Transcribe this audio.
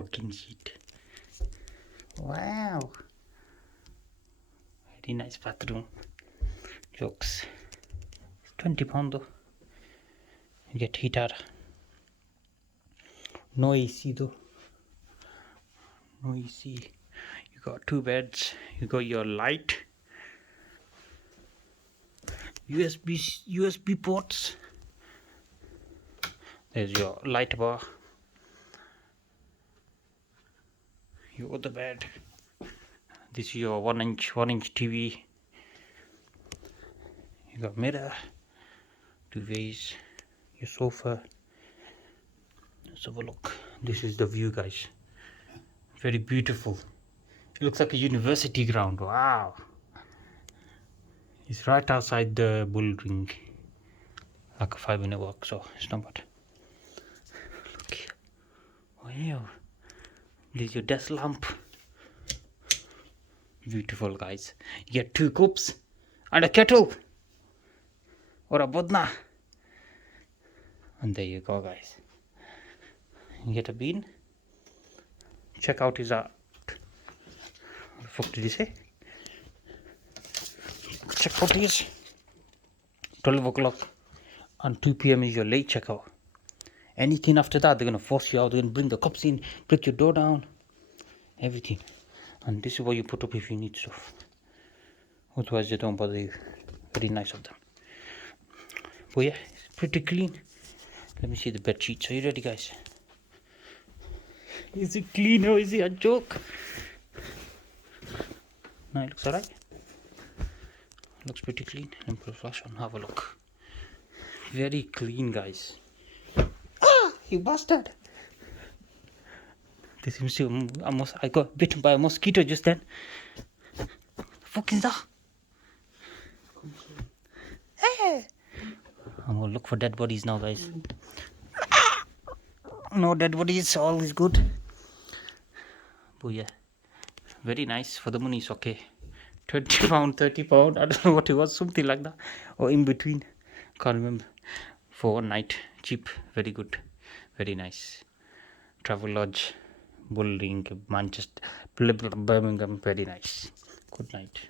fucking shit. Wow. Very nice bathroom. Jokes. £20 though. You get heater. No AC though. No AC. You got 2 beds. You got your light. USB ports. There's your light bar. Your other bed. This is your 1-inch TV. You got mirror, duvets, your sofa. Let's have a look. This is the view, guys. Very beautiful. It looks like a university ground. Wow. It's right outside the Bullring. Like a 5-minute walk, so it's not bad. Look here. Wow. There's your desk lamp. Beautiful, guys. You get 2 cups and a kettle or a bodna. And there you go, guys. You get a bean. Check out his art. What the fuck did he say? Check out his 12 o'clock and 2 p.m. is your late checkout. Anything after that, they're gonna force you out. They're gonna bring the cups in, break your door down, everything. And this is what you put up if you need stuff. Otherwise, they don't bother you. Very nice of them. But yeah, it's pretty clean. Let me see the bed sheets. Are you ready, guys? Is it clean or is it a joke? No, it looks alright. Looks pretty clean. Let me put a flash on. Have a look. Very clean, guys. Ah, you bastard! This seems to almost. I got bitten by a mosquito just then. The fuck is that? Hey! I'm gonna look for dead bodies now, guys. No dead bodies. All is good. But yeah, very nice for the money. It's okay. £20, £30. I don't know what it was. Something like that, or in between. Can't remember. For one night, cheap, very good, very nice. Travelodge Bullring, Manchester, Birmingham, very nice. Good night.